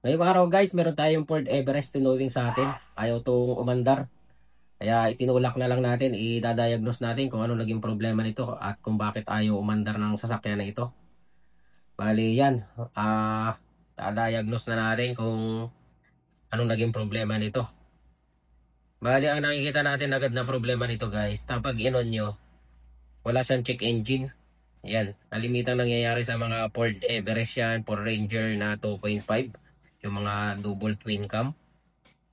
Ngayong araw guys, meron tayong Ford Everest tinowing sa atin. Ayaw itong umandar. Kaya itinulak na lang natin, i-diagnose natin kung ano naging problema nito at kung bakit ayaw umandar ng sasakyan na ito. Bali yan, diagnose na natin kung anong naging problema nito. Bali ang nakikita natin agad na problema nito guys, kapag inon nyo, wala siyang check engine. Yan, kalimitang nangyayari sa mga Ford Everest yan, Ford Ranger na 2.5. Yung mga double twin cam.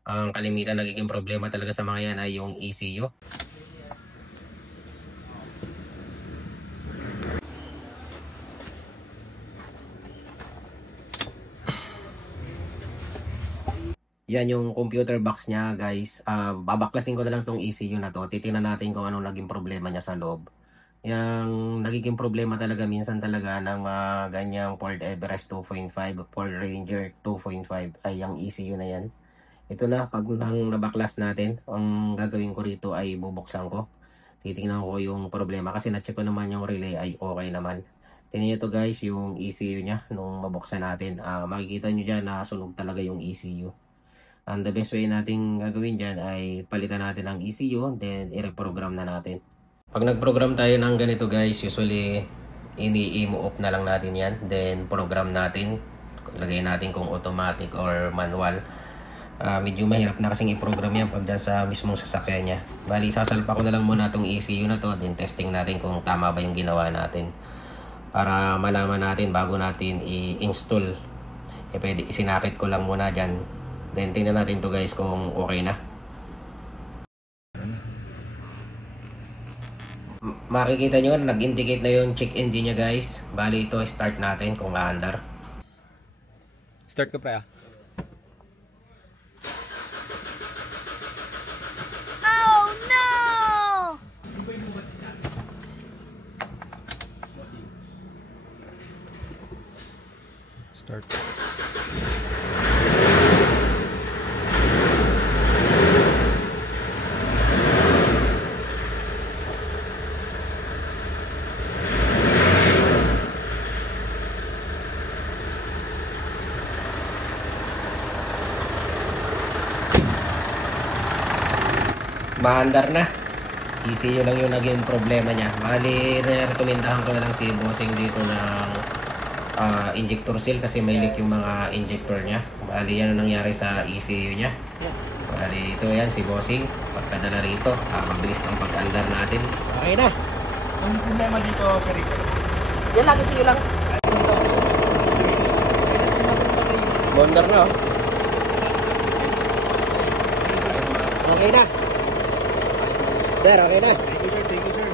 Ang kalimitan nagiging problema talaga sa mga yan ay yung ECU. Yan yung computer box niya guys. Babaklasin ko na lang tong ECU na to. Titingnan natin kung anong naging problema niya sa loob. Yung nagiging problema talaga minsan talaga ng ganyang Ford Everest 2.5, Ford Ranger 2.5 ay yung ECU na yan. Ito na, pag nabaklas natin, ang gagawin ko rito ay bubuksan ko. Titingnan ko yung problema kasi na-check ko naman yung relay ay okay naman. Tingnan nyo to guys, yung ECU nya nung mabuksan natin. Makikita nyo dyan na sunog talaga yung ECU. And the best way nating gagawin dyan ay palitan natin ang ECU, then i-reprogram na natin. Pag nag-program tayo ng ganito guys, usually ini-emo off na lang natin yan. Then program natin, lagay natin kung automatic or manual. Medyo mahirap na kasing i-program yan pag sa mismong sasakyan niya. Bali, sasalpa ko na lang muna itong ECU na to, then testing natin kung tama ba yung ginawa natin. Para malaman natin bago natin i-install. Pwede isinakit ko lang muna dyan. Then tingnan natin to guys kung okay na. Makikita nyo, nag-indicate na yung check engine nya guys. Bali ito, start natin kung aandar. Start ko pre. Oh no! Start. Maandar na. ECU lang yung naging problema niya. Bali, rekomendahan ko na lang si bossing dito ng injector seal kasi may leak yung mga injector niya. Bali, yan ang nangyari sa ECU niya. Bali, ito yan si bossing. Pagkadala rito, mabilis ang pag-andar natin. Okay na. Ang problema dito, sir, Yan lang, ECU lang. Bondar na oh. Okay na. Sir, okay na. Thank you, sir. Thank you, sir.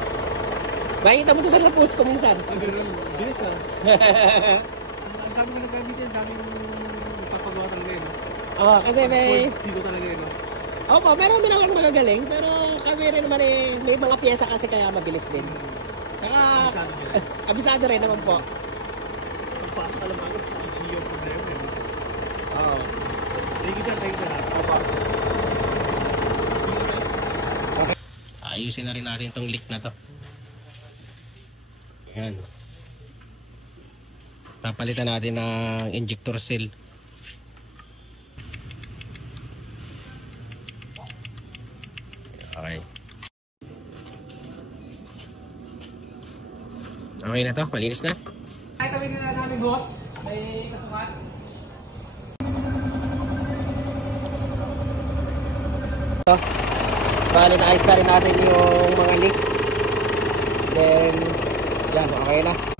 Makikita mo to sir sa post ko minsan. Ang ganun. Bilis, ah. Ang sabi ko na kayo dito, ang daming papagawa talaga yun. Oo, kasi may... Dito talaga yun, no? Opo, meron naman magagaling. Pero kami rin naman may mga piyesa kasi kaya mabilis din. Kaya... Sabi nyo. Abisado rin naman po. Pagpasok ka lang agad sa ECU yung problema, yun. Oo. Thank you, sir. Thank you, sir. Opo. Ayusin na rin natin tong leak na to. Ayan. Papalitan natin ng injector seal. Okay. Okay na to, malinis na. Ay, tawagin na namin, boss. May kasukat. Bali, naayos na rin natin yung mga leak. Then, yan, okay na.